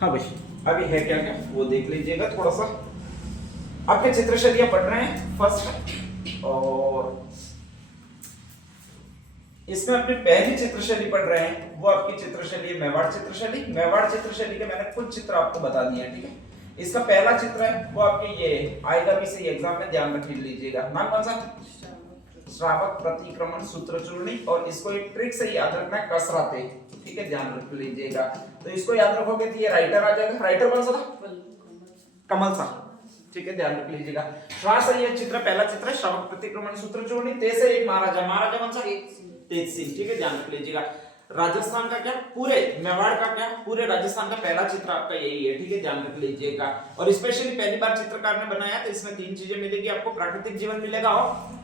हाँ भाई, अभी है क्या क्या वो देख लीजिएगा थोड़ा सा। आपके चित्रशैली पढ़ रहे हैं फर्स्ट, और इसमें अपनी पहली चित्रशैली पढ़ रहे हैं, वो आपकी चित्रशैली है मेवाड़ चित्रशैली। मेवाड़ चित्रशैली के मैंने कुछ चित्र आपको बता दिए हैं, ठीक है। इसका पहला चित्र है वो आपके ये आएगा भी सही एग्जाम में, ध्यान रख लीजिएगा। नाम कौन सा? श्रावक प्रतिक्रमण सूत्र चूर्णी, और इसको एक ट्रिक से याद रखना है, कसराते, ठीक है, ध्यान रख लीजिएगा। तो इसको याद रखोगे तो ये राइटर आ जाएगा। राइटर कौन सा था? कमल सा, ठीक है, ध्यान रख लीजिएगा। श्वास ये चित्र पहला चित्र है, श्रावक प्रतिक्रमण सूत्र चूर्णी। तेज से एक महाराजा, महाराजा कौन सा? तेज सिंह, ठीक है, ध्यान रख लीजिएगा। राजस्थान का क्या, पूरे मेवाड़ का क्या, पूरे राजस्थान का पहला चित्र आपका यही है, ठीक है, ध्यान रख लीजिएगा। और स्पेशली पहली बार चित्रकार ने बनाया, तो इसमें तीन चीजें मिलेगी आपको, प्राकृतिक जीवन मिलेगा और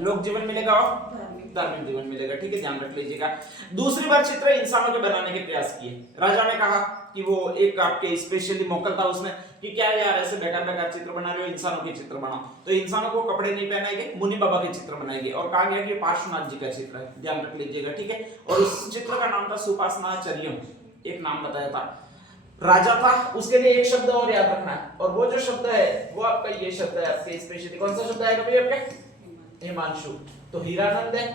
लोक जीवन मिलेगा और धार्मिक जीवन मिलेगा, ठीक है, ध्यान रख लीजिएगा। दूसरी बार चित्र इंसानों के बनाने के प्रयास किए। राजा ने कहा कि वो एक आपके स्पेशली मौकल था उसमें कि क्या यार ऐसे बेकार बेकार चित्र बना रहे हो, इंसानों के चित्र बनाओ। तो इंसानों को कपड़े नहीं पहनाएंगे, मुनि बाबा के चित्र बनाएंगे, और कहा गया कि पार्श्वनाथ जी का चित्र है, ध्यान रख लीजिएगा, ठीक है। और उस चित्र का नाम था सुपासनाचर्यम, एक नाम बताया था। राजा था, उसके लिए एक शब्द और याद रखना है, और वो जो शब्द है वो आपका ये शब्द है आपके स्पेशली। कौन सा शब्द आएगा भाई आपके? हिमांशु। तो हीरानंद है,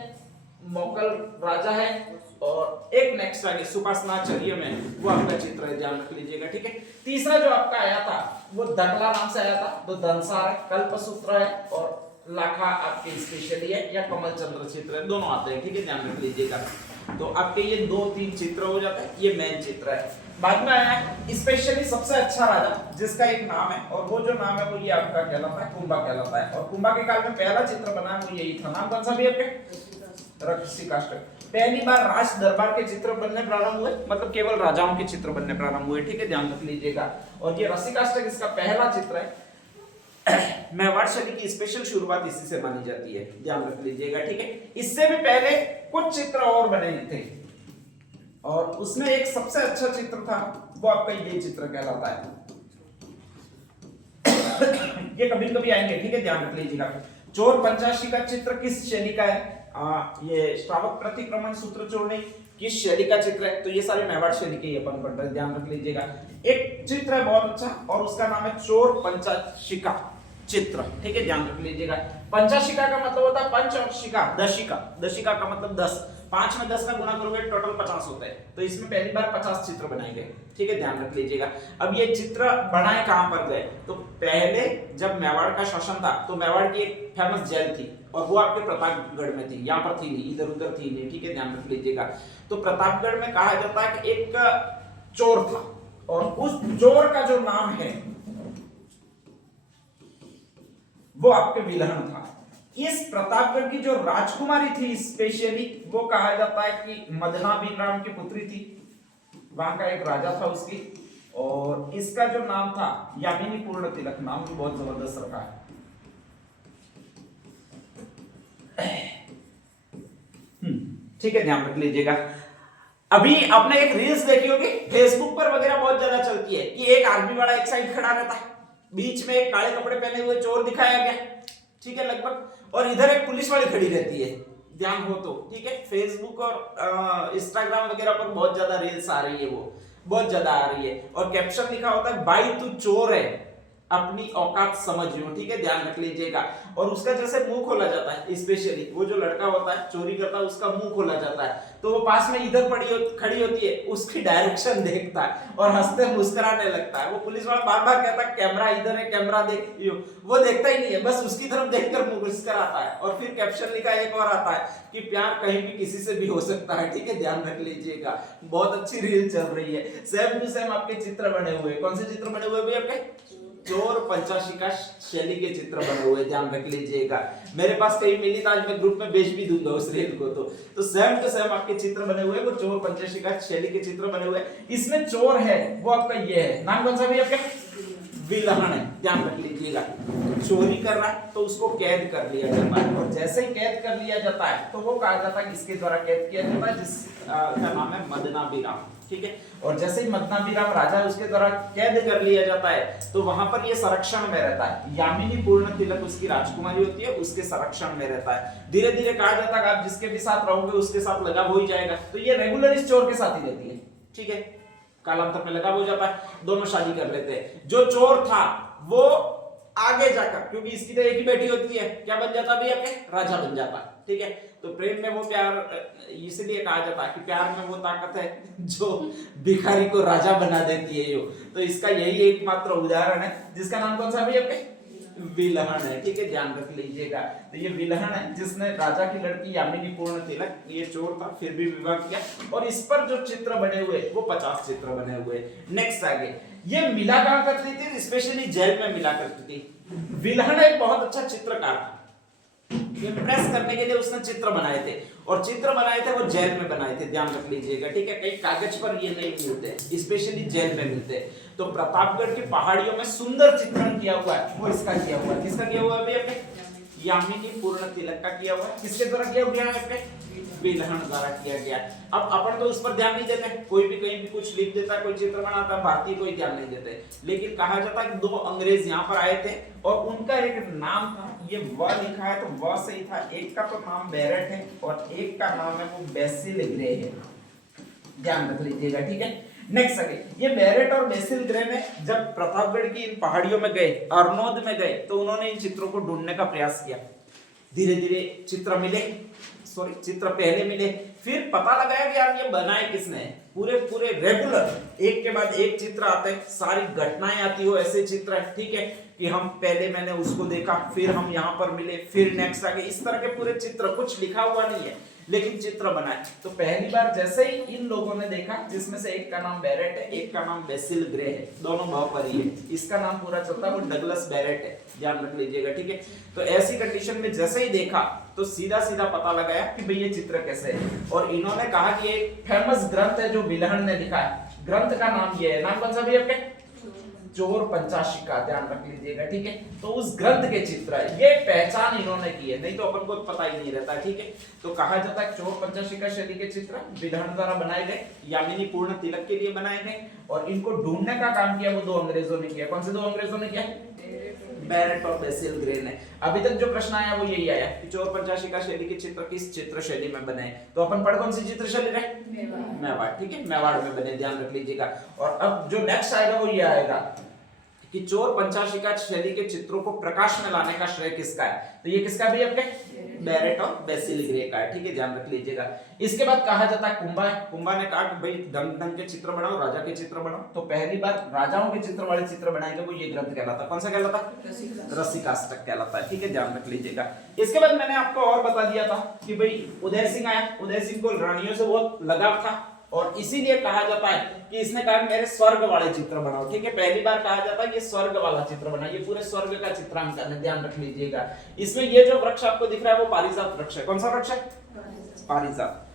मोकल राजा है, और एक नेक्स्ट आगे सुपासनाचर्य में वो आपका चित्र है, ध्यान रख लीजिएगा, ठीक है। तीसरा जो आपका आया था वो दकला नाम से आया था, तो दंसार है, कल्पसूत्र है, और लाखा आपके स्पेशली है, या कमल चंद्र चित्र है, दोनों आते हैं, ठीक है, ध्यान रख लीजिएगा। तो आपके ये दो तीन चित्र हो जाते हैं, ये मेन चित्र है। बाद में आया है स्पेशली सबसे अच्छा राजा, जिसका एक नाम है, और वो जो नाम है वो ये आपका कहलाता है कुंभा कहलाता है। और कुंभा के काल में पहला चित्र बना है वो यही था। नाम कौन सा भी आपके? रसिकाष्टक। पहली बार राज दरबार के चित्र बनने प्रारंभ हुए, मतलब केवल राजाओं के चित्र बनने प्रारंभ हुए, ठीक है, ध्यान रख लीजिएगा। और ये रसिकाष्टक इसका पहला चित्र है। मेवाड़ शैली की स्पेशल शुरुआत इसी से मानी जाती है, ध्यान रख लीजिएगा, ठीक है। इससे भी पहले कुछ चित्र और बने थे, और उसमें एक सबसे अच्छा चित्र था वो आपका ये चित्र कहलाता है। ये कभी कभी आएंगे, ठीक है, ध्यान रख लीजिएगा। चोर पंचाशी का चित्र किस शैली का है? ये श्रावक प्रतिक्रमण सूत्र चूर्णी किस शैली का चित्र है? तो ये सारे मेवाड़ शैली के अपन पढ़ रहे हैं, ध्यान रख लीजिएगा। एक चित्र है बहुत अच्छा, और उसका नाम है चोर पंचाशिका चित्र, ठीक है, ध्यान रख लीजिएगा। पंचाशिका का मतलब होता है पंच और शिका, दशिका। दशिका का मतलब 10, 5 में 10 का गुना करोगे टोटल 50 होता है। तो इसमें पहली बार 50 चित्र बनाए गए, ठीक है, ध्यान रख लीजिएगा। अब ये चित्र बनाए कहां पर गए? तो पहले जब मेवाड़ का शासन था, तो मेवाड़ की एक फेमस जेल थी, और वो आपके प्रतापगढ़ में थी, यहाँ पर थी नहीं, इधर उधर थी नहीं, ठीक है, ध्यान रख लीजिएगा। तो प्रतापगढ़ में कहा जाता है कि एक चोर था, और उस चोर का जो नाम है वो आपके विलहन था। इस प्रतापगढ़ की जो राजकुमारी थी स्पेशली, वो कहा जाता है कि मदना बिन राम की पुत्री थी, वहां का एक राजा था उसकी, और इसका जो नाम था यामिनी पूर्ण तिलक, नाम भी बहुत जबरदस्त रखा है। ठीक है, ध्यान रख लीजिएगा। अभी आपने एक रील्स देखी होगी, फेसबुक पर वगैरह बहुत ज्यादा चलती है, कि एक आर्मी वाला एक साइड खड़ा रहता है, बीच में एक काले कपड़े पहने हुए चोर दिखाया गया, ठीक है, लगभग, और इधर एक पुलिस वाली खड़ी रहती है, ध्यान हो तो, ठीक है। फेसबुक और इंस्टाग्राम वगैरह पर बहुत ज्यादा रील्स आ रही है, वो बहुत ज्यादा आ रही है, और कैप्शन लिखा होता है भाई तू चोर है, अपनी औकात समझियो, ठीक है, ध्यान रख लीजिएगा। और उसका जैसे मुंह खोला जाता है, स्पेशली वो जो लड़का होता है चोरी करता है, उसका मुंह खोला जाता है, तो वो पास में इधर खड़ी होती है, उसकी डायरेक्शन देखता है और हंसते मुस्कुराने लगता है। वो पुलिस वाला बार बार कहता है कैमरा इधर है, कैमरा देखियो, वो देखता ही नहीं है, बस उसकी तरफ देखकर मुस्कुराता है। और फिर कैप्शन लिखा एक और आता है कि प्यार कहीं भी किसी से भी हो सकता है, ठीक है, ध्यान रख लीजिएगा। बहुत अच्छी रील चल रही है, सेम टू सेम आपके चित्र बने हुए। कौन से चित्र बने हुए भी आपके? चोर पंचाशिका शैली के चित्र बने हुए, ध्यान रख लीजिएगा। मेरे पास कहीं मिली तो आज मैं ग्रुप में भेज भी दूंगा उस रील को। तो सेम टू सेम आपके चित्र बने हुए, वो चोर पंचाशिका शैली के चित्र बने हुए। इसमें चोर है वो आपका ये है, नाम कौन सा भी आपका? विलहन है, ध्यान रख लीजिएगा। चोरी कर रहा है तो उसको कैद कर लिया जाता है, और जैसे ही कैद कर लिया जाता है तो वो कहा जाता है किसके द्वारा कैद किया जाता है? जिसका नाम है मदनाभिराम, ठीक है। और जैसे ही मदनाभिराम राजा उसके द्वारा कैद कर लिया जाता है, तो वहां पर ये संरक्षण में रहता है। यामिनी पूर्ण तिलक उसकी राजकुमारी होती है, उसके संरक्षण में रहता है। धीरे धीरे कहा जाता है आप जिसके भी साथ रहोगे उसके साथ लगाव हो ही जाएगा। तो ये रेगुलर इस चोर के साथ ही रहती है, ठीक है। कालांतर में लगा हो जाता है, दोनों शादी कर लेते हैं। जो चोर था वो आगे जाकर, क्योंकि इसकी तो एक ही बेटी होती है, क्या बन जाता भैया के राजा बन जाता, ठीक है। तो प्रेम में वो प्यार, इसलिए कहा जाता है कि प्यार में वो ताकत है जो भिखारी को राजा बना देती है। यो तो इसका यही एकमात्र उदाहरण है, जिसका नाम कौन सा भैया के विलहन है, ठीक है, ध्यान रख लीजिएगा। तो ये विलहन है जिसने राजा की लड़की यामिनी पूर्ण तिलक, ये चोर था फिर भी विवाह किया, और इस पर जो चित्र बने हुए वो 50 चित्र बने हुए। नेक्स्ट आगे, ये मिला कहां करती थी, स्पेशली जेल में मिला करती थी। विलहन एक बहुत अच्छा चित्रकार था, इम्प्रेस करने के लिए उसने चित्र बनाए थे, और चित्र बनाए थे वो जेल में बनाए थे, ध्यान रख लीजिएगा, ठीक है। कई कागज पर ये नहीं मिलते, स्पेशली जेल में मिलते। तो प्रतापगढ़ की पहाड़ियों में सुंदर चित्रण किया हुआ है, वो इसका किया हुआ है। किसका किया हुआ है अभी अपने, यामिनी पूर्ण तिलक का किया हुआ है। किसके द्वारा किया गया है अपने, विलहन द्वारा किया गया। अब अपन तो उस पर ध्यान नहीं देते, कोई भी कहीं भी कुछ लिख देता है, कोई चित्र बनाता है, भारतीय कोई ध्यान नहीं देते। लेकिन कहा जाता है कि 2 अंग्रेज यहाँ पर आए थे और उनका एक नाम था, ये व लिखा है तो व सही था, एक का तो नाम बैरेट है और एक का नाम है वो बेसिल ग्रे है, ध्यान रख लीजिएगा, ठीक है। नेक्स्ट आगे, ये बैरेट और बेसिल ग्रे ने जब प्रतापगढ़ की इन पहाड़ियों में गए, अरनोद में गए, तो उन्होंने इन चित्रों को ढूंढने का प्रयास किया। धीरे धीरे चित्र मिले, सॉरी चित्र पहले मिले, फिर पता लगाया कि यार ये बनाए किसने। पूरे पूरे रेगुलर एक के बाद एक चित्र आते हैं, सारी घटनाएं आती हो ऐसे चित्र है, ठीक है, कि हम पहले मैंने उसको देखा, फिर हम यहाँ पर मिले, फिर नेक्स्ट आगे, इस तरह के पूरे चित्र, कुछ लिखा हुआ नहीं है लेकिन चित्र बनाए। तो पहली बार जैसे ही इन लोगों ने देखा, जिसमें से एक का नाम बैरेट है, एक का नाम बेसिल ग्रे है, दोनों भावपरी है, इसका नाम पूरा चलता है वो डगलस बैरेट है, ध्यान रख लीजिएगा, ठीक है। तो ऐसी कंडीशन में जैसे ही देखा तो सीधा सीधा पता लगाया कि भाई ये चित्र कैसे है, और इन्होंने कहा कि एक फेमस ग्रंथ है जो विलहन ने लिखा है, ग्रंथ का नाम ये है, नाम कौन सा भी आपके, चोर पंचाशिका, ध्यान रख लीजिएगा, ठीक है। तो उस ग्रंथ के चित्र है, ये पहचान इन्होंने की है, नहीं तो अपन को पता ही नहीं रहता, ठीक है। तो कहा जाता है चोर पंचाशिका शैली के चित्र विलहन द्वारा बनाए गए, यामिनी पूर्ण तिलक के लिए बनाए गए, और इनको ढूंढने का काम किया वो 2 अंग्रेजों ने किया। कौन से 2 अंग्रेजों ने किया, बैरेट और बेसिल ग्रे ने। अभी तक जो प्रश्न आया वो यही आया कि चोर पंचाशिका शैली के चित्र किस चित्र शैली में बने, तो अपन पढ़ कौन सी चित्र शैली रहे, मेवाड़, ठीक है, मेवाड़ में बने, ध्यान रख लीजिएगा। और अब जो नेक्स्ट आएगा वो ये आएगा कि चोर पंचाशिका शैली के चित्रों को प्रकाश में लाने का श्रेय किसका है, तो ये किसका भी आपके बैरेट और बेसिल ग्रे का है, ठीक है, ध्यान रख लीजिएगा। इसके बाद कहा जाता है कुंभा है, कुंभा ने कहा कि भाई ढंग ढंग के चित्र बनाओ, राजा के चित्र बनाओ। तो पहली बार राजाओं के चित्र वाले चित्र बनाएंगे, वो ये ग्रंथ कहलाता है, कौन सा कहलाता है, रसिकाष्टक कहलाता है, ठीक है, ध्यान रख लीजिएगा। इसके बाद मैंने आपको और बता दिया था कि भाई उदय सिंह आया, उदय सिंह को रानियों से बहुत लगाव था, और इसीलिए कहा जाता है कि इसने कहा मेरे स्वर्ग वाले चित्र बनाओ, ठीक है। पहली बार कहा जाता है ये स्वर्ग वाला चित्र बना, ये पूरे स्वर्ग का चित्रांकन है, ध्यान रख लीजिएगा। इसमें ये जो वृक्ष आपको दिख रहा है वो पारिजात वृक्ष है, कौन सा वृक्ष है, पारिजात,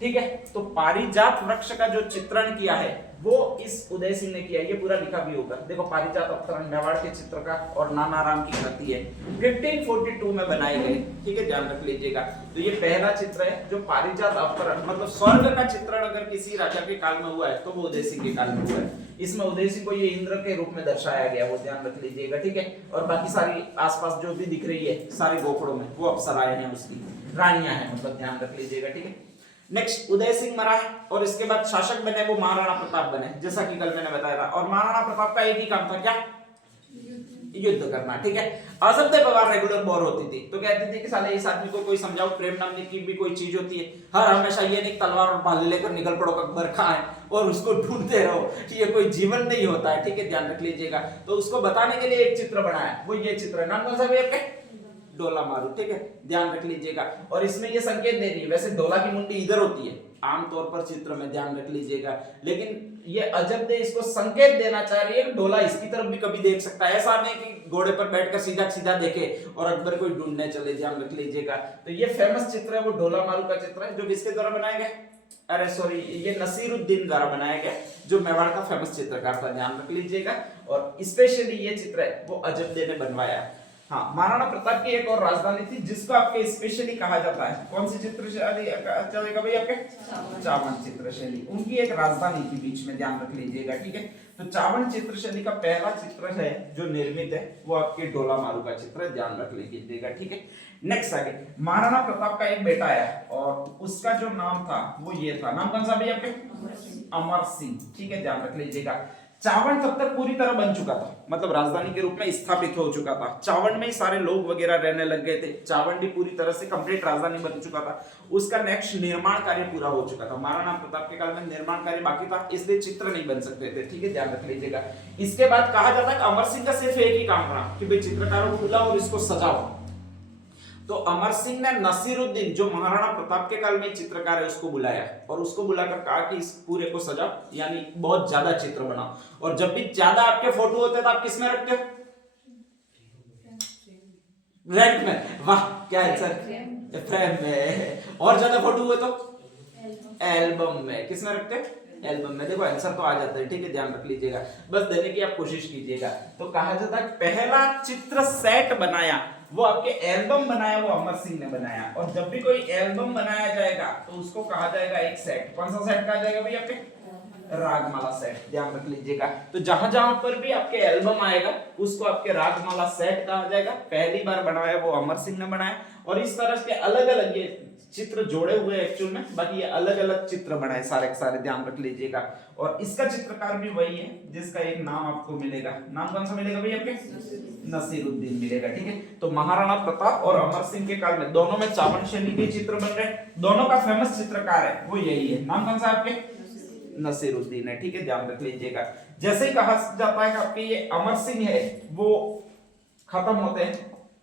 ठीक है। तो पारिजात वृक्ष का जो चित्रण किया है वो इस उदय सिंह ने किया, ये पूरा लिखा भी होगा, देखो पारिजात अवतरण मेवाड़ के चित्र का और नानाराम की कृति है, 1542 में बनाए गए, ठीक है, ध्यान रख लीजिएगा। तो ये पहला चित्र है जो पारिजात अवतरण, मतलब स्वर्ग का चित्रण अगर किसी राजा के काल में हुआ है तो वो उदय सिंह के काल में हुआ है। इसमें उदय सिंह को ये इंद्र के रूप में दर्शाया गया, वो ध्यान रख लीजिएगा, ठीक है। और बाकी सारी आसपास जो भी दिख रही है सारे गोखड़ों में वो अप्सराएं हैं, उसकी रानियां हैं, मतलब ध्यान रख लीजिएगा, ठीक है। नेक्स्ट उदय सिंह मरा है और इसके बाद शासक बने वो महाराणा प्रताप बने, जैसा कि कल मैंने बताया था। और महाराणा प्रताप का एक ही काम था, क्या, युद्ध करना, ठीक है। असभ्य पवार रेगुलर बोर होती थी, तो कहती थी कि साले इस आदमी को कोई समझाओ, प्रेम नाम की भी कोई चीज होती है, हर हमेशा ये नहीं तलवार और भाले लेकर निकल पड़ो अकबर कहाँ है और उसको ढूंढते रहो, ये कोई जीवन नहीं होता है, ठीक है, ध्यान रख लीजिएगा। तो उसको बताने के लिए एक चित्र बनाया, वो ये चित्र है, नाम कौन सा भी आपके, डोला मारू, ठीक है, ध्यान रख लीजिएगा। और इसमें ये संकेत दे रही है, वैसे डोला की मुंडी इधर होती है आमतौर पर चित्र में, ध्यान रख लीजिएगा, लेकिन ये अजब इसको संकेत देना चाह रही है डोला इसकी तरफ भी कभी देख सकता है, ऐसा नहीं कि घोड़े पर बैठकर सीधा सीधा देखे और अकबर को ढूंढने चले, ध्यान रख लीजिएगा। तो ये फेमस चित्र है, वो डोला मारू का चित्र है, जो किसके द्वारा बनाया गया, अरे सॉरी, ये नसीरुद्दीन द्वारा बनाया गया, जो मेवाड़ का फेमस चित्रकार था, ध्यान रख लीजिएगा। और स्पेशली ये चित्र है वो अजब ने बनवाया। हाँ, महाराणा प्रताप की एक और राजधानी थी जिसको आपके स्पेशली कहा जाता है, कौन सी चित्रशैली चलेगा भाई आपके? चावन चित्रशैली। उनकी एक राजधानी थी बीच में, ध्यान रख लीजिएगा, ठीक है। तो चावन चित्रशैली का पहला चित्र है जो निर्मित है वो आपके डोलामारू का चित्र है, ध्यान रख लीजिएगा, ठीक है। नेक्स्ट आगे, महाराणा प्रताप का एक बेटा है और उसका जो नाम था वो ये था, नाम कौन सा भाई आपके? अमर सिंह, ठीक है, ध्यान रख लीजिएगा। चावड़ तब तक पूरी तरह बन चुका था, मतलब राजधानी के रूप में स्थापित हो चुका था। चावड़ में ही सारे लोग वगैरह रहने लग गए थे, चावड़ भी पूरी तरह से कंप्लीट राजधानी बन चुका था। उसका नेक्स्ट निर्माण कार्य पूरा हो चुका था। महाराणा प्रताप के काल में निर्माण कार्य बाकी था, इसलिए चित्र नहीं बन सकते थे, ठीक है, ध्यान रख लीजिएगा। इसके बाद कहा जाता है कि अमर सिंह का सिर्फ एक ही काम रहा कि भाई चित्रकारों को बुलाओ और इसको सजाओ। तो अमर सिंह ने नसीरुद्दीन जो महाराणा प्रताप के काल में चित्रकार है उसको बुलाया और उसको बुलाकर कहा कि इस पूरे को सजाओ, यानी बहुत ज्यादा चित्र बनाओ। और जब भी ज्यादा आपके फोटो होते हैं तो आप किसमें रखते हो? रैक में। वाह, क्या है सर? फ्रेम में। और ज्यादा फोटो हुए तो एल्बम में। किसमें रखते हैं? एल्बम में। देखो आंसर तो आ जाता है, ठीक है, ध्यान रख लीजिएगा, बस देने की आप कोशिश कीजिएगा। तो कहा जाता है पहला चित्र सेट बनाया वो आपके एल्बम बनाया वो अमर सिंह ने बनाया। और जब भी कोई एल्बम बनाया जाएगा तो उसको कहा जाएगा एक सेट। कौन सा सेट कहा जाएगा भाई आपके? रागमाला सेट, ध्यान रख लीजिएगा। तो जहां जहां पर भी आपके एल्बम आएगा उसको आपके रागमाला सेट कहा जाएगा। पहली बार बनाया वो अमर सिंह ने बनाया और इस तरह के अलग अलग ये चित्र जोड़े हुए एक्चुअल में, बाकी ये अलग अलग चित्र बनाए सारे के सारे, ध्यान रख लीजिएगा। और इसका चित्रकार भी वही है जिसका एक नाम आपको मिलेगा। नाम कौन सा मिलेगा भाई आपके? नसीरुद्दीन मिलेगा, ठीक है। तो महाराणा प्रताप और अमर सिंह के काल में दोनों में चावन शैली के चित्र बन रहे हैं। दोनों का फेमस चित्रकार है वो यही है। नाम कौन सा आपके? नसीरुद्दीन है, ठीक है, ध्यान रख लीजिएगा। जैसे ही कहा जाता है कि आपके ये अमर सिंह है वो खत्म होते हैं,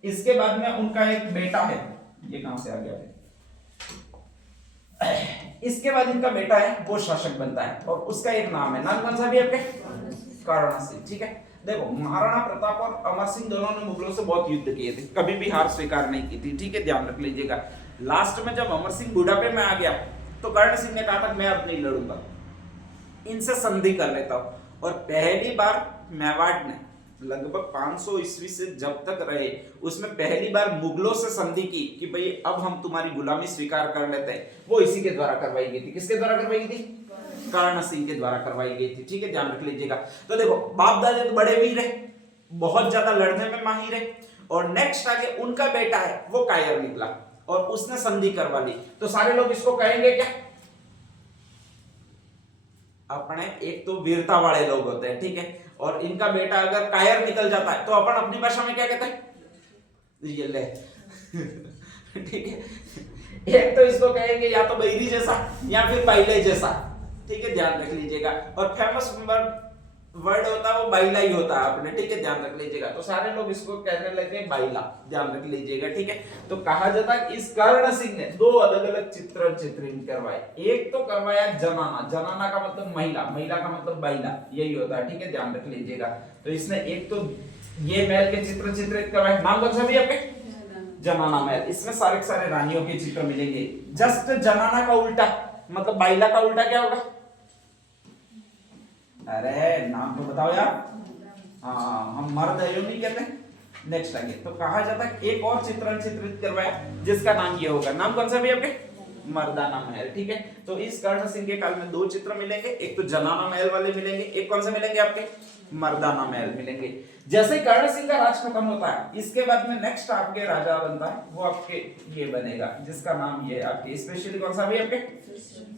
इसके बाद में उनका एक बेटा है, ये कहां से आ गया है? इसके बाद इनका बेटा है वो शासक बनता है और उसका एक नाम है, नाम कौन सा भी आपके? कर्ण सिंह, ठीक है। देखो महाराणा प्रताप और अमर सिंह दोनों ने मुगलों से बहुत युद्ध किए थे, कभी भी हार स्वीकार नहीं की थी, ठीक है, ध्यान रख लीजिएगा। लास्ट में जब अमर सिंह बुढ़ापे में आ गया तो कर्ण सिंह ने कहा था मैं अब नहीं लड़ूंगा, इनसे संधि कर लेता हूं। और पहली बार मेवाड़ ने लगभग 500 ईस्वी से जब तक रहे उसमें पहली बार मुगलों से संधि की कि भाई अब हम तुम्हारी गुलामी स्वीकार कर लेते हैं, वो इसी के द्वारा करवाई गई थी। किसके द्वारा करवाई गई थी? कर्ण सिंह के द्वारा करवाई गई थी, ठीक है, ध्यान रख लीजिएगा। तो देखो बाप दादा तो बड़े वीर है, बहुत ज्यादा लड़ने में माहिर है, और नेक्स्ट आगे उनका बेटा है वो कायर निकला और उसने संधि करवा ली। तो सारे लोग इसको कहेंगे क्या? अपने एक तो वीरता वाले लोग होते हैं, ठीक है, और इनका बेटा अगर कायर निकल जाता है तो अपन अपनी भाषा में क्या कहते हैं? ये ले ठीक है। एक तो इसको कहेंगे या तो बैरी जैसा या फिर बाइले जैसा, ठीक है, ध्यान रख लीजिएगा। और फेमस वर्ड होता है वो बाइला ही होता है अपने, ठीक है, ध्यान रख लीजिएगा। तो सारे लोग इसको कहने लगे बाइला, ध्यान रख लीजिएगा, ठीक है। तो कहा जाता है इस कर्ण सिंह ने दो अलग अलग चित्रण करवाए। एक तो करवाया जनाना, जनाना का मतलब महिला, महिला का मतलब बाइला, यही होता है, ठीक है, ध्यान रख लीजिएगा। तो इसने एक तो ये महल के चित्र चित्रित करवाए, नाम कौन सा भी आपके? जनाना महल। इसमें सारे सारे रानियों के चित्र मिलेंगे। जस्ट जनाना का उल्टा मतलब बाइला का उल्टा क्या होगा? अरे नाम तो बताओ यार। हाँ, हम मर्द है नहीं कहते। नेक्स्ट आगे तो कहा जाता है एक और चित्रण चित्रित करवाया जिसका नाम ये होगा, नाम कौन सा भी आपके? मर्दाना महल, ठीक है। तो इस कर्ण सिंह के काल में दो चित्र मिलेंगे, एक तो जनाना महल वाले मिलेंगे, एक कौन सा मिलेंगे आपके? मर्दाना महल मिलेंगे। जैसे ही कर्ण सिंह का राज खत्म होता है इसके बाद में नेक्स्ट आपके राजा बनता है वो आपके ये बनेगा जिसका नाम ये आपके स्पेशली कौन सा भी आपके?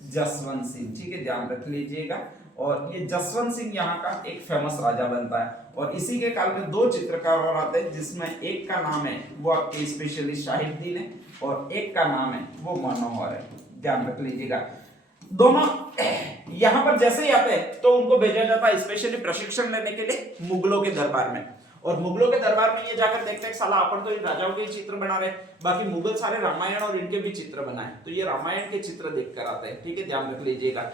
जसवंत सिंह, ठीक है, ध्यान रख लीजिएगा। और ये जसवंत सिंह यहाँ का एक फेमस राजा बनता है। और इसी के काल में दो चित्रकार और आते हैं जिसमें एक का नाम है वो आपके स्पेशली शाहिबुद्दीन है और एक का नाम है वो मनोहर है, ध्यान रख लीजिएगा। दोनों यहाँ पर जैसे ही आते हैं तो उनको भेजा जाता है स्पेशली प्रशिक्षण लेने के लिए मुगलों के दरबार में। और मुगलों के दरबार में ये जाकर देखते हैं साला अपन तो इन राजाओं के चित्र बना रहे, बाकी मुगल सारे रामायण और इनके भी चित्र बनाए, तो ये रामायण के चित्र देख कर आते हैं, ठीक है, ध्यान रख लीजिएगा।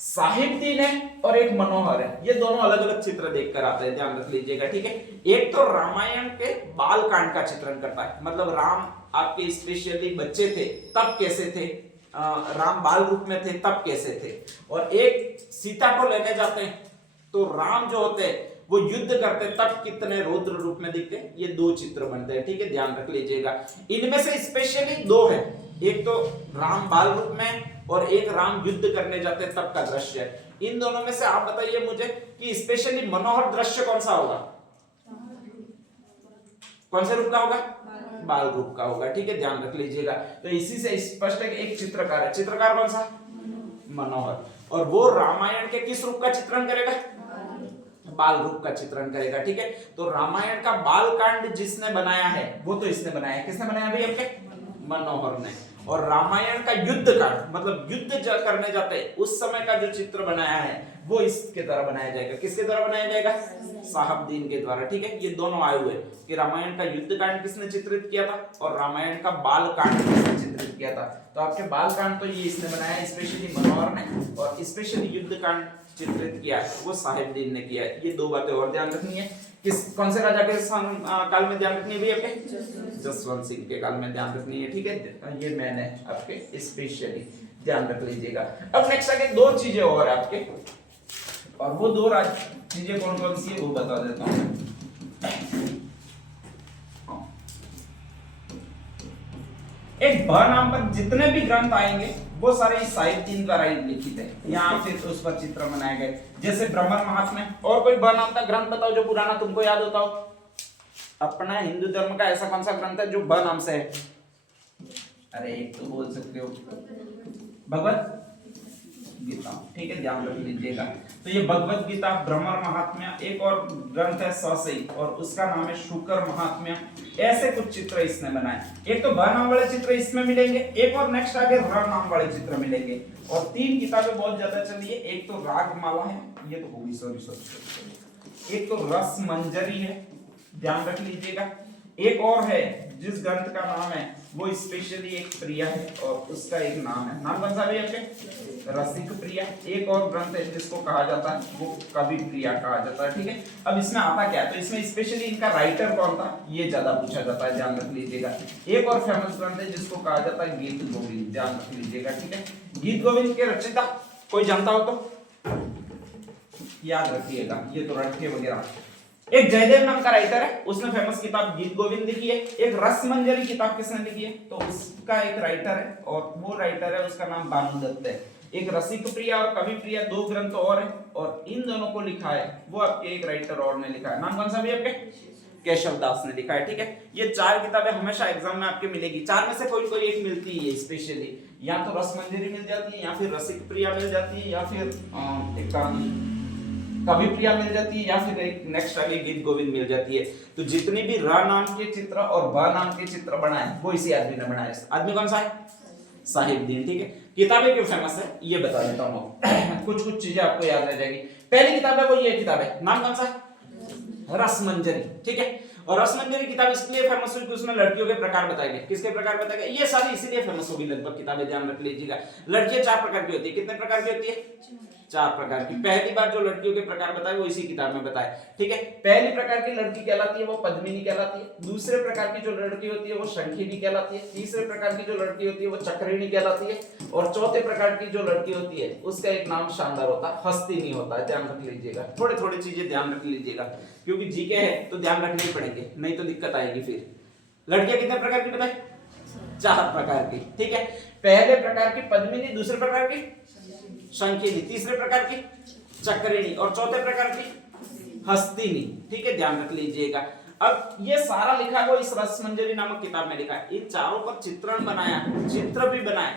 साहिबुद्दीन है और एक मनोहर है, ये दोनों अलग अलग चित्र देख कर आते हैं, ध्यान रख लीजिएगा, ठीक है। एक तो रामायण के बाल कांड का चित्रण करता है, मतलब राम आपके स्पेशली बच्चे थे तब कैसे थे, राम बाल रूप में थे तब कैसे थे। और एक सीता को लेने जाते हैं तो राम जो होते हैं वो युद्ध करते तब कितने रौद्र रूप में दिखते हैं, ये दो चित्र बनते हैं, ठीक है, ध्यान रख लीजिएगा। इनमें से स्पेशली दो है, एक तो राम बाल रूप में और एक राम युद्ध करने जाते हैं तब का दृश्य है। इन दोनों में से आप बताइए मुझे कि स्पेशली मनोहर दृश्य कौन सा होगा, कौन से रूप का होगा, बाल रूप का होगा, ठीक है, ध्यान रख लीजिएगा। तो इसी से स्पष्ट है कि एक चित्रकार है, चित्रकार कौन सा, मनोहर, और वो रामायण के किस रूप का चित्रण करेगा, बाल रूप का चित्रण करेगा, ठीक है। तो रामायण का बाल कांड जिसने बनाया है वो तो इसने बनाया है, किसने बनाया भाई, आपके मनोहर ने। और रामायण का युद्ध कांड मतलब युद्ध करने जाते हैं उस समय का जो चित्र बनाया है वो इसके द्वारा बनाया जाएगा, किसके द्वारा बनाया जाएगा, साहबदीन के द्वारा, ठीक है। ये दोनों आए हुए कि रामायण का युद्ध कांड किसने चित्रित किया था और रामायण का बाल कांड किसने चित्रित किया था। तो आपके बाल कांड तो ये इसने बनाया स्पेशली मनोहर ने, और स्पेशली युद्ध कांड चित्रित किया है वो साहिबदीन ने किया है। ये दो बातें और ध्यान रखनी है, किस कौन से राजा के काल में ध्यान रखनी है भी आपके, जसवंत सिंह के काल में ध्यान रखनी है, ठीक है। ये मैंने आपके स्पेशली ध्यान रख लीजिएगा। अब नेक्स्ट आगे दो चीजें और आपके, और वो दो चीजें कौन कौन सी है वो बता देता हूं। एक भ नाम पर जितने भी ग्रंथ आएंगे वो सारे साहिबदीन द्वारा लिखित है, यहाँ फिर उस पर चित्र बनाए गए। जैसे ब्राह्मण महात्म्य, और कोई ब नाम का ग्रंथ बताओ जो पुराना तुमको याद होता हो। अपना हिंदू धर्म का ऐसा कौन सा ग्रंथ है जो ब नाम से है, अरे एक तो बोल सकते हो भगवत गीता, ठीक है, ध्यान रख लीजिएगा। तो ये भगवत गीता, ब्रह्मण महात्म्य, एक और ग्रंथ है सौसई और उसका नाम है शुकर महात्म्य। ऐसे कुछ चित्र इसने बनाए, एक तो ब नाम वाले चित्र इसमें मिलेंगे, एक और नेक्स्ट आगे र नाम वाले चित्र मिलेंगे, और तीन किताबें बहुत ज्यादा चली है। एक तो रागमाला है, ये तो होगी सॉरी, एक तो रस मंजरी है, ध्यान रख लीजिएगा। एक और है जिस ग्रंथ का नाम है वो स्पेशली एक प्रिया है और उसका एक नाम है, नाम कौन सा भी आपके, रसिक प्रिया। एक और ग्रंथ है जिसको कहा जाता है वो कवि प्रिया कहा जाता है, ठीक है। अब इसमें आता क्या है, तो इसमें स्पेशली इनका राइटर कौन था ये ज्यादा पूछा जाता है, ध्यान रख लीजिएगा। एक और फेमस ग्रंथ है जिसको कहा जाता है गीत गोविंद, ध्यान रख लीजिएगा, ठीक है। गीत गोविंद के रचयिता कोई जानता हो तो याद रखिएगा, ये तो रट्टे वगैरह। एक जयदेव नाम का राइटर है, उसने फेमस किताब गीत गोविंद लिखी है। एक रस मंजरी किताब किसने लिखी है, तो उसका एक राइटर है और वो राइटर है उसका नाम भानुदत्त है। एक रसिक प्रिया और कवि प्रिया दो ग्रंथ और है, और इन दोनों को लिखा है वो आपके एक राइटर और ने लिखा है, नाम कौन सा भी आपके, केशव दास ने लिखा है, ठीक है। ये चार किताबें हमेशा एग्जाम में आपके मिलेगी, चार में से कोई कोई एक मिलती है स्पेशली, या तो रस मंजरी मिल जाती है, या फिर रसिक प्रिया मिल जाती है, या फिर कवि प्रिया मिल जाती है, या फिर एक नेक्स्ट आगे गीत गोविंद मिल जाती है। तो जितनी भी र नाम के चित्र और ब नाम के चित्र बनाए वो इसी आदमी ने बनाए। आदमी कौन सा है, साहिबदीन, ठीक है। किताबें क्यों फेमस है ये बता देता हूँ, कुछ कुछ चीजें आपको याद रह जाएगी। पहली किताब है वो ये किताब है, नाम कौन सा है, रस मंजरी, ठीक है। और रस मंजरी किताब इसलिए फेमस हुई कि उसमें लड़कियों के प्रकार बताए गए, किसके प्रकार बताए गए, ये सारी इसीलिए फेमस होगी लगभग किताबें, ध्यान रख लीजिएगा। लड़कियां चार प्रकार की होती है, कितने प्रकार की होती है, चार प्रकार की। पहली बार जो लड़कियों के प्रकार बताए वो इसी किताब में बताए, ठीक है। पहली प्रकार की लड़की कहलाती है वो पद्मिनी कहलाती है। दूसरे प्रकार की जो लड़की होती है वो शंखिनी कहलाती है। तीसरे प्रकार की जो लड़की होती है वो चक्रिणी कहलाती है, और चौथे प्रकार की जो लड़की होती है उसका एक नाम शानदार होता है, हस्तिनी होता है, ध्यान रख लीजिएगा। थोड़ी थोड़ी चीजें ध्यान रख लीजिएगा क्योंकि जीके है तो ध्यान रखने ही पड़ेंगे, नहीं तो दिक्कत आएगी। फिर लड़कियां कितने प्रकार की बताए, चार प्रकार की, ठीक है। पहले प्रकार की पद्मिनी, दूसरे प्रकार की शंखिनी, तीसरे प्रकार की चक्रिणी और चौथे प्रकार की हस्तिनी, ठीक है, ध्यान रख लीजिएगा। अब ये सारा लिखा है वो इस रस मंजरी नामक किताब में लिखा है। इन चारों पर चित्रण बनाया, चित्र भी बनाए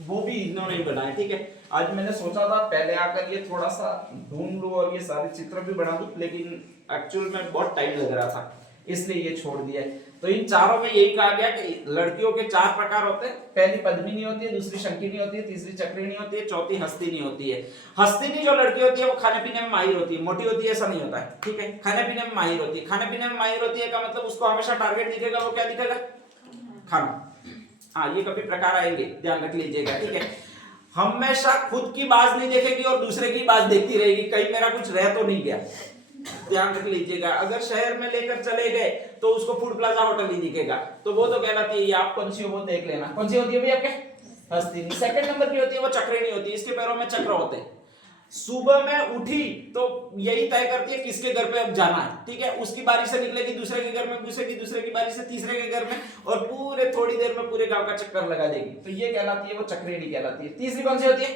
वो भी इन्होंने ही बनाए, ठीक है। आज मैंने सोचा था पहले आकर ये थोड़ा सा ढूंढ लूं और ये सारे चित्र भी बना दूं, लेकिन एक्चुअल में बहुत टाइम लग रहा था इसलिए ये छोड़ दिया है। तो इन चारों में यही कहा गया कि लड़कियों के चार प्रकार होते हैं, पहली पद्मिनी होती है, दूसरी शंखिनी होती है, तीसरी चक्रिणी होती है, चौथी हस्तिनी होती है। हस्तिनी जो लड़की होती है वो खाने पीने में माहिर होती है, मोटी होती है ऐसा नहीं होता है, ठीक है। खाने पीने में माहिर होती है, खाने पीने में माहिर होती है का मतलब उसको हमेशा टारगेट दिखेगा, वो क्या दिखेगा, खाना। हाँ, ये कभी प्रकार आएंगे, ध्यान रख लीजिएगा, ठीक है। हमेशा खुद की बाज नहीं देखेगी और दूसरे की बाज देखती रहेगी, कहीं मेरा कुछ रह तो नहीं गया, ध्यान रख लीजिएगा। अगर शहर में लेकर चले गए तो उसको फूड प्लाजा होटल ही दिखेगा, तो वो तो कहलाती है, आप कौन सी हो वो देख लेना, कौन सी होती है भाई आपके, हस्तिनी। सेकंड नंबर की होती है वो चक्रिणी होती है, इसके पैरों में चक्र होते हैं। सुबह में उठी तो यही तय करती है किसके घर पे अब जाना है, ठीक है। उसकी बारी से निकलेगी दूसरे के घर में, दूसरे की बारी से तीसरे के घर में, और पूरे थोड़ी देर में पूरे गांव का चक्कर लगा देगी। तो ये कहलाती है वो चक्रेड़ी कहलाती है। तीसरी कौन सी होती है?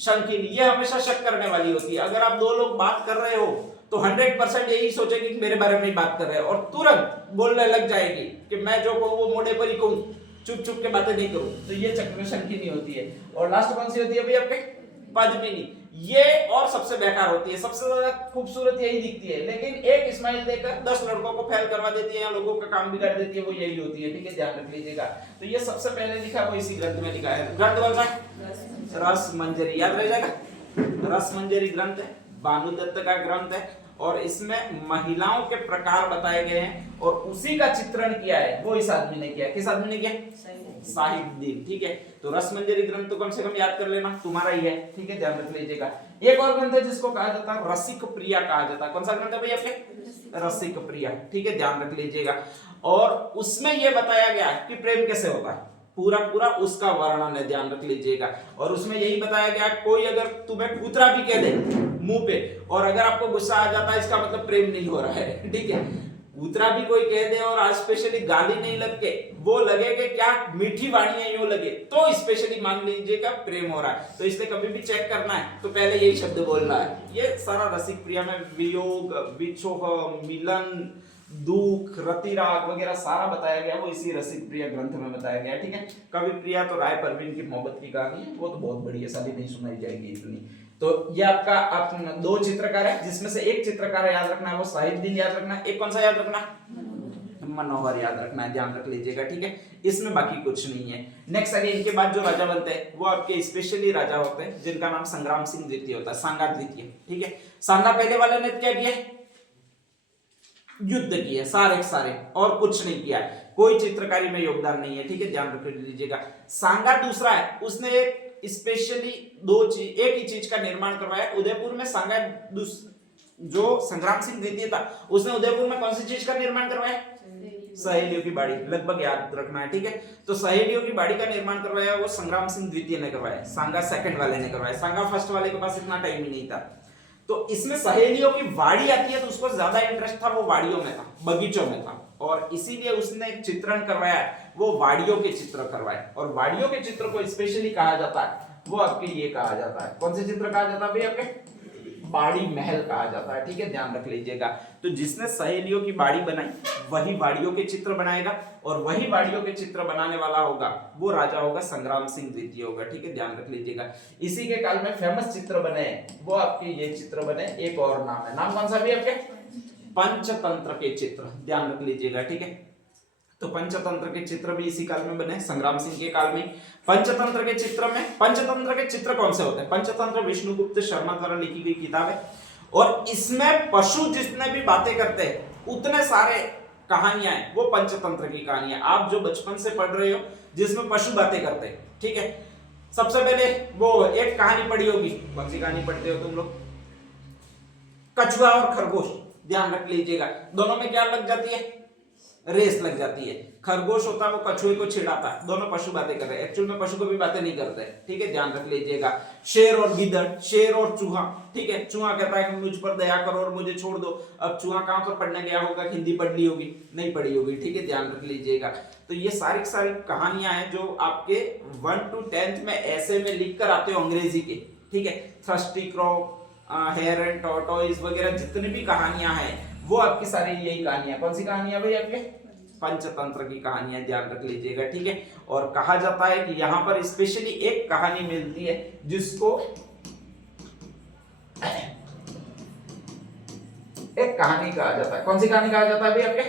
शंखिनी। ये हमेशा शक करने वाली होती है। अगर आप दो लोग बात कर रहे हो तो 100% यही सोचेगी कि मेरे बारे में ही बात कर रहे हैं, और तुरंत बोलने लग जाएगी कि मैं जो कहूं वो मोड़े पर ही कहूं, चुप चुप के बातें नहीं करूं। तो ये चक्र शंखिनी होती है। और लास्ट कौन सी होती है भाई आपके? पद्मिनी। ये और सबसे बेकार होती है, सबसे ज्यादा खूबसूरत यही दिखती है, लेकिन एक स्माइल देकर 10 लड़कों को फेल करवा देती है या लोगों का काम बिगाड़ देती है, वो यही होती है, ठीक है, ध्यान रख लीजिएगा। तो ये सबसे पहले लिखा वो इसी ग्रंथ में लिखा है। ग्रंथ कौन सा है? रस मंजरी, याद रह जाएगा। रस मंजरी ग्रंथ है, भानुदत्त का ग्रंथ है, और इसमें महिलाओं के प्रकार बताए गए हैं, और उसी का चित्रण किया है वो इस आदमी ने किया। किस आदमी ने किया? साहिबदीन, ठीक है। तो रसमंजरी ग्रंथ तो कम से कम याद कर लेना, तुम्हारा ही है, ठीक है, ध्यान रख लीजिएगा। एक और ग्रंथ है जिसको कहा जाता है रसिक प्रिया कहा जाता है। कौन सा ग्रंथ है भाई आपके? रसिक प्रिया, ठीक है, ध्यान रख लीजिएगा। और उसमें यह बताया गया है कि प्रेम कैसे होता है, पूरा पूरा उसका वर्णन है, ध्यान रख लीजिएगा। और उसमें यही बताया गया कोई अगर तुम्हें कूतरा भी कह दे मुंह पे, और अगर आपको गुस्सा आ जाता है, इसका मतलब प्रेम नहीं हो रहा है, ठीक है। कूतरा भी कोई कह दे और आज स्पेशली गाली नहीं लग के वो लगे कि क्या मीठी वाणी है यूं लगे, तो स्पेशली मान लीजिएगा प्रेम हो रहा है। तो इसलिए कभी भी चेक करना है तो पहले यही शब्द बोलना है। ये सारा रसिक प्रिया में वियोग, विछोह, मिलन, दुख, रतिराग वगैरह सारा बताया गया, वो इसी रसिक प्रिया ग्रंथ में बताया गया, ठीक है। कवि प्रिया तो राय परवीन की मोहब्बत की कहानी है, वो तो बहुत बड़ी है, सारी नहीं सुनाई जाएगी इतनी। तो ये आपका आप दो चित्रकार है, जिसमें से एक चित्रकार याद रखना है वो साहिबदीन याद रखना है, एक कौन सा याद रखना है? मनोहर याद रखना है, ध्यान रख लीजिएगा, ठीक है। इसमें बाकी कुछ नहीं है। नेक्स्ट आगे इनके बाद जो राजा बनते हैं वो आपके स्पेशली राजा होते हैं जिनका नाम संग्राम सिंह द्वितीय होता है, सांगा द्वितीय, ठीक है। सांगा पहले वाले ने क्या किया? युद्ध किए सारे सारे, और कुछ नहीं किया, कोई चित्रकारी में योगदान नहीं है, ठीक है, ध्यान रख लीजिएगा। सांगा दूसरा है, उसने एक स्पेशली दो चीज, एक ही चीज का निर्माण करवाया उदयपुर में। सांगा जो संग्राम सिंह द्वितीय था उसने उदयपुर में कौन सी चीज का निर्माण करवाया? सहेलियों की बाड़ी, लगभग याद रखना है, ठीक है। तो सहेलियों की बाड़ी का निर्माण करवाया वो संग्राम सिंह द्वितीय ने करवाया, सांगा सेकंड वाले ने करवाया। सांगा फर्स्ट वाले के पास इतना टाइम ही नहीं था। तो इसमें सहेलियों की वाड़ी आती है तो उसको ज्यादा इंटरेस्ट था, वो वाड़ियों में था, बगीचों में था, और इसीलिए उसने एक चित्रण करवाया, वो वाड़ियों के चित्र करवाए। और वाड़ियों के चित्र को स्पेशली कहा जाता है वो आपके ये कहा जाता है, कौन से चित्र कहा जाता है भाई आपके? बाड़ी महल कहा जाता है, ठीक है, ध्यान रख लीजिएगा। तो जिसने सहेलियों की बाड़ी बनाई वही वाड़ियों के चित्र बनाएगा, और वही वाड़ियों के चित्र बनाने वाला होगा वो राजा होगा संग्राम सिंह द्वितीय होगा, ठीक है, ध्यान रख लीजिएगा। इसी के काल में फेमस चित्र बने वो आपके ये चित्र बने, एक और नाम है, नाम कौन सा भी आपके? पंचतंत्र के चित्र, ध्यान रख लीजिएगा, ठीक है। तो पंचतंत्र के चित्र भी इसी काल में बने, संग्राम सिंह के काल में। पंचतंत्र के चित्र में, पंचतंत्र के चित्र कौन से होते हैं? पंचतंत्र विष्णुगुप्त शर्मा द्वारा लिखी गई किताब है, और इसमें पशु जितने भी बातें करते हैं उतने सारे कहानियां हैं वो पंचतंत्र की कहानियां। आप जो बचपन से पढ़ रहे हो जिसमें पशु बातें करते हैं, ठीक है। सबसे पहले वो एक कहानी पढ़ी होगी, कौन सी कहानी पढ़ते हो तुम लोग? कछुआ और खरगोश, ध्यान रख लीजिएगा। दोनों में क्या लग जाती है? रेस लग जाती है। खरगोश होता है वो कछुए को छिड़ाता है, दोनों पशु बातें कर रहे हैं, एक्चुअल में पशु कभी बातें नहीं करते, ठीक है, ध्यान रख लीजिएगा। शेर और गिद्दड़, शेर और चूहा, ठीक है। चूहा कहता है कि मुझ पर दया करो और मुझे छोड़ दो। अब चूहा कहां पर पढ़ने गया होगा? हिंदी पढ़ ली होगी? नहीं पढ़ी होगी, ठीक है, ध्यान रख लीजिएगा। तो ये सारी सारी कहानियां हैं जो आपके 1 to 10th में ऐसे में लिख कर आते हो अंग्रेजी के, ठीक है। Thirsty crow, hare and tortoise वगैरह जितनी भी कहानियां हैं वो आपकी सारी यही कहानियां। कौन सी कहानियां भाई आपके? पंचतंत्र की कहानियां, ध्यान रख लीजिएगा, ठीक है। और कहा जाता है कि यहाँ पर स्पेशली एक कहानी मिलती है जिसको एक कहानी कहा जाता है। कौन सी कहानी कहा जाता है भाई आपके?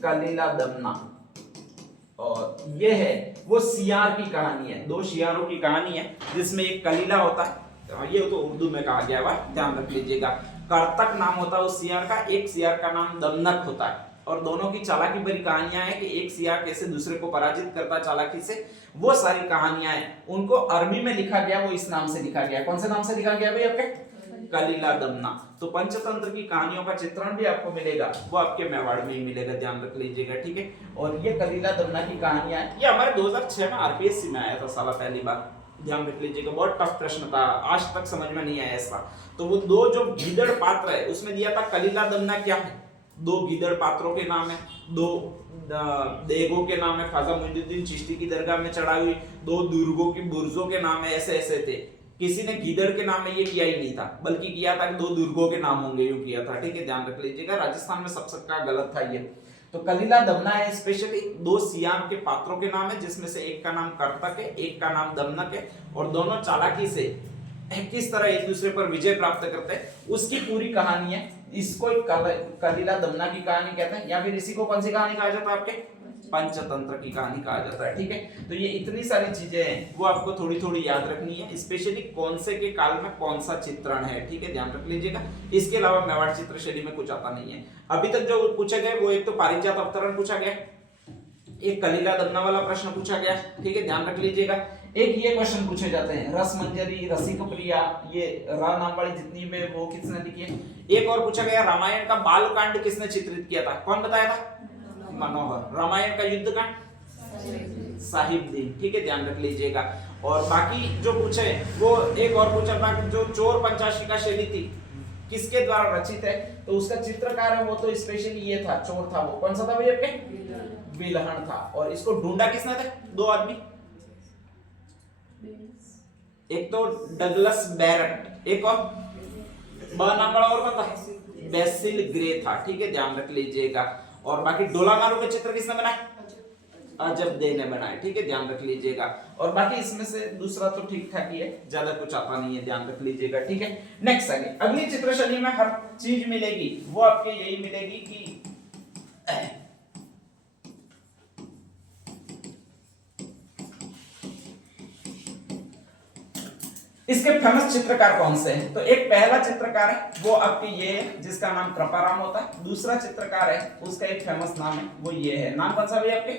कलीला दमना। और ये है वो सियार की कहानी है, दो सियारों की कहानी है जिसमें एक कलीला होता है, ये तो उर्दू में कहा गया है, ध्यान रख लीजिएगा। कर्तक नाम होता है उस सियार का, एक सियार का नाम दमनक होता है, और दोनों की चालाकी भरी कहानियां हैं कि एक सियार कैसे दूसरे को पराजित करता चालाकी से, वो सारी कहानियां हैं। उनको अरबी में लिखा गया, वो इस नाम से लिखा गया। कौन से नाम से लिखा गया भाई आपके? कलीला दमना। तो पंचतंत्र की कहानियों का चित्रण भी आपको मिलेगा, वो आपके मेवाड़ में ही मिलेगा, ध्यान रख लीजिएगा, ठीक है। और ये कलीला दमना की कहानियां, ये हमारे 2006 में आरपीएससी में आया था साला पहली बार, ध्यान रख लीजिएगा, बहुत टफ प्रश्न था, आज तक समझ में नहीं आया इसका। तो वो दो जो गीदड़ पात्र है उसमें दिया था कलीला दमना क्या है, दो गीदड़ पात्रों के नाम है, दो देगों के नाम है, ख्वाजा मुइनुद्दीन चिश्ती की दरगाह में चढ़ाई हुई, दो दुर्गों की बुर्जों के नाम है, ऐसे ऐसे थे। किसी ने गीदड़ के नाम में ये किया ही नहीं था, बल्कि किया था कि दो दुर्गों के नाम होंगे, यूं किया था, ठीक है, ध्यान रख लीजिएगा। राजस्थान में सबका गलत था ये। तो कलीला दमना है स्पेशली दो सियाम के पात्रों के नाम है, जिसमें से एक का नाम कर्तक है, एक का नाम दमनक है, और दोनों चालाकी से किस तरह एक दूसरे पर विजय प्राप्त करते हैं उसकी पूरी कहानी है। इसको कलीला दमना की कहानी कहते हैं, या फिर इसी को कौन सी कहानी कहा जाता है, आपके पंचतंत्र की कहानी कहा जाता है, ठीक है। तो ये इतनी सारी चीजें हैं वो आपको थोड़ी थोड़ी याद रखनी है, स्पेशली कौन से के काल में कौन सा चित्रण है, ठीक है, ध्यान रख लीजिएगा। इसके अलावा मेवाड़ चित्र शैली में कुछ आता नहीं है। अभी तक जो पूछे गए वो एक तो पारिजात अवतरण पूछा गया, एक कलीला दमना वाला प्रश्न पूछा गया, ठीक है, ध्यान रख लीजिएगा। एक ये क्वेश्चन पूछे जाते हैं, रस मंजरी, रसिक प्रिया, ये रा नाम वाली जितनी में वो किसने लिखी है। एक और पूछा गया, रामायण का बालकांड किसने चित्रित किया था, कौन बताया था, मनोहर। रामायण का युद्ध कांड साहिबदीन, ठीक है, ध्यान रख लीजिएगा। और बाकी जो पूछे वो एक और पूछा था जो चोर पंचाशिका शैली थी किसके द्वारा रचित है, तो उसका चित्रकार है वो तो स्पेशली ये था, चोर था, वो कौन सा था भैया, आपके विलहण था। और इसको ढूंढा किसने थे, दो आदमी, एक तो डगलस बैरट, एक और नाम बड़ा और कौन था, बेसिल ग्रे था, ठीक है, ध्यान रख लीजिएगा। और बाकी डोलामारू के चित्र किसने बनाए, अजब दे ने बनाए, ठीक है, ध्यान रख लीजिएगा। और बाकी इसमें से दूसरा तो ठीक ठाक ही है, ज्यादा कुछ आता नहीं है, ध्यान रख लीजिएगा, ठीक है। नेक्स्ट आगे अगली चित्रशैली में हर चीज मिलेगी, वो आपके यही मिलेगी कि इसके फेमस चित्रकार कौन से हैं। तो एक पहला चित्रकार है वो आपके ये है जिसका नाम कृपाराम होता है। दूसरा चित्रकार है उसका एक फेमस नाम है वो ये है, नाम कौन सा भैया आपके,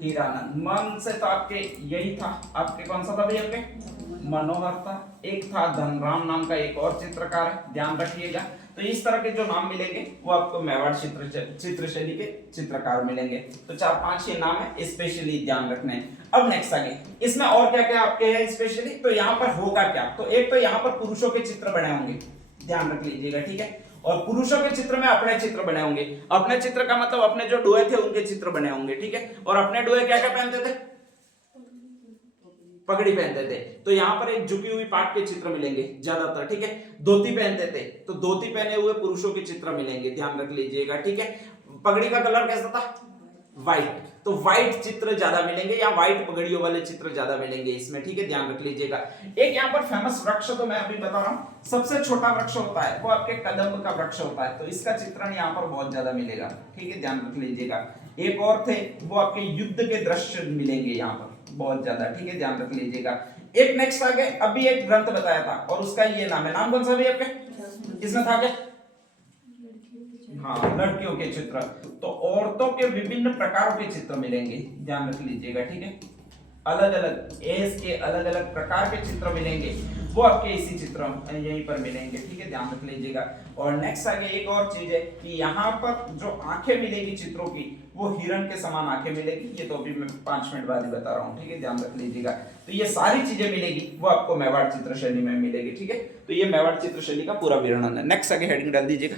हीरानंद। मन से तो आपके यही था, आपके कौन सा था भैया आपके, मनोहर था। एक था धनराम नाम का एक और चित्रकार है, ध्यान रखिएगा। तो इस तरह के जो नाम मिलेंगे वो आपको मेवाड़ चित्रशैली के चित्रकार मिलेंगे। तो 4-5 ये नाम है स्पेशली ध्यान रखने हैं। अब नेक्स्ट आगे इसमें और क्या क्या आपके है स्पेशली, तो यहाँ पर होगा क्या, तो एक तो यहाँ पर पुरुषों के चित्र बने होंगे, ध्यान रख लीजिएगा, ठीक है। और पुरुषों के चित्र में अपने चित्र बने होंगे, अपने चित्र का मतलब अपने जो डोए थे उनके चित्र बने होंगे, ठीक है। और अपने डोए क्या क्या पहनते थे, पगड़ी पहनते थे। तो यहाँ पर एक झुकी हुई पाट के चित्र मिलेंगे ज्यादातर, ठीक है। धोती पहनते थे तो धोती पहने हुए पुरुषों के चित्र मिलेंगे, ध्यान रख लीजिएगा, ठीक है। पगड़ी का कलर कैसा था, व्हाइट, तो व्हाइट चित्र ज्यादा मिलेंगे या व्हाइट पगड़ियों वाले चित्र ज्यादा मिलेंगे इसमें, ठीक है, ध्यान रख लीजिएगा। एक यहाँ पर फेमस वृक्ष तो मैं अभी बता रहा हूँ, सबसे छोटा वृक्ष होता है वो आपके कदम्ब का वृक्ष होता है, तो इसका चित्रण यहाँ पर बहुत ज्यादा मिलेगा, ठीक है, ध्यान रख लीजिएगा। एक और थे वो आपके युद्ध के दृश्य मिलेंगे यहाँ पर बहुत ज्यादा, ठीक है, ध्यान रख लीजिएगा। एक नेक्स्ट आगे अभी एक ग्रंथ बताया था और उसका ये नाम है, नाम कौन सा भी आपके, इसमें था क्या, हाँ, लड़कियों के चित्र। तो औरतों के विभिन्न प्रकारों के चित्र मिलेंगे, ध्यान रख लीजिएगा, ठीक है। अलग अलग एज के अलग अलग प्रकार के चित्र मिलेंगे, वो आपके इसी चित्र यहीं पर मिलेंगे, ठीक है, ध्यान रख लीजिएगा। और नेक्स्ट आगे एक और चीज है कि यहाँ पर जो आंखें मिलेगी चित्रों की वो हिरण के समान आंखें मिलेगी, ये तो अभी मैं 5 मिनट बाद ही बता रहा हूँ, ठीक है, ध्यान रख लीजिएगा। तो ये सारी चीजें मिलेगी वो आपको मेवाड़ चित्रशैली में मिलेगी, ठीक है। तो ये मेवाड़ चित्रशैली का पूरा विवरण है। नेक्स्ट आगे हेडिंग डाल दीजिएगा।